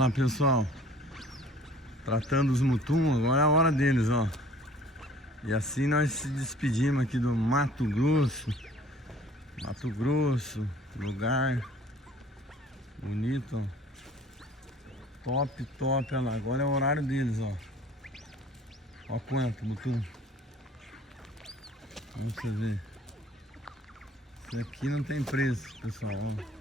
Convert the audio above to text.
Olá pessoal, tratando os mutum, agora é a hora deles, ó. E assim nós se despedimos aqui do Mato Grosso. Mato Grosso, lugar bonito, ó. Top, top, olha lá, agora é o horário deles, ó. Ó quanto, mutum. Vamos ver. Isso aqui não tem preço, pessoal, ó.